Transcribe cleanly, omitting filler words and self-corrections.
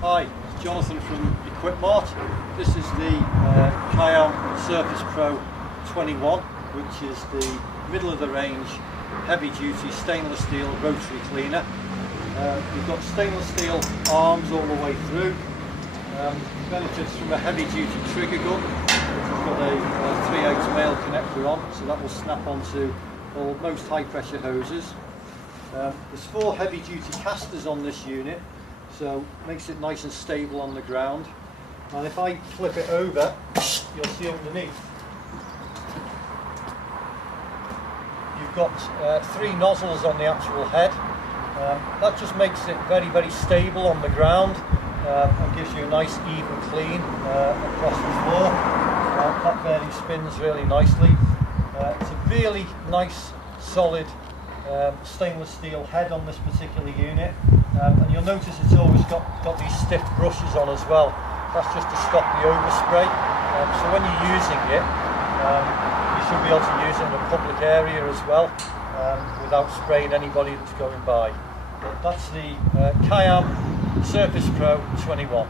Hi, it's Jonathan from Equipmart. This is the Kiam SurfacePro 21, which is the middle of the range heavy duty stainless steel rotary cleaner. We've got stainless steel arms all the way through. Benefits from a heavy duty trigger gun. We've got a 3/8 male connector on, so that will snap onto most high pressure hoses. There's 4 heavy duty casters on this unit, so makes it nice and stable on the ground. And if I flip it over, you'll see underneath you've got 3 nozzles on the actual head. That just makes it very stable on the ground and gives you a nice even clean across the floor. That bearing spins really nicely. It's a really nice solid stainless steel head on this particular unit, and you'll notice it's always got these stiff brushes on as well. That's just to stop the overspray. So when you're using it, you should be able to use it in a public area as well without spraying anybody that's going by. But that's the Kiam SurfacePro 21.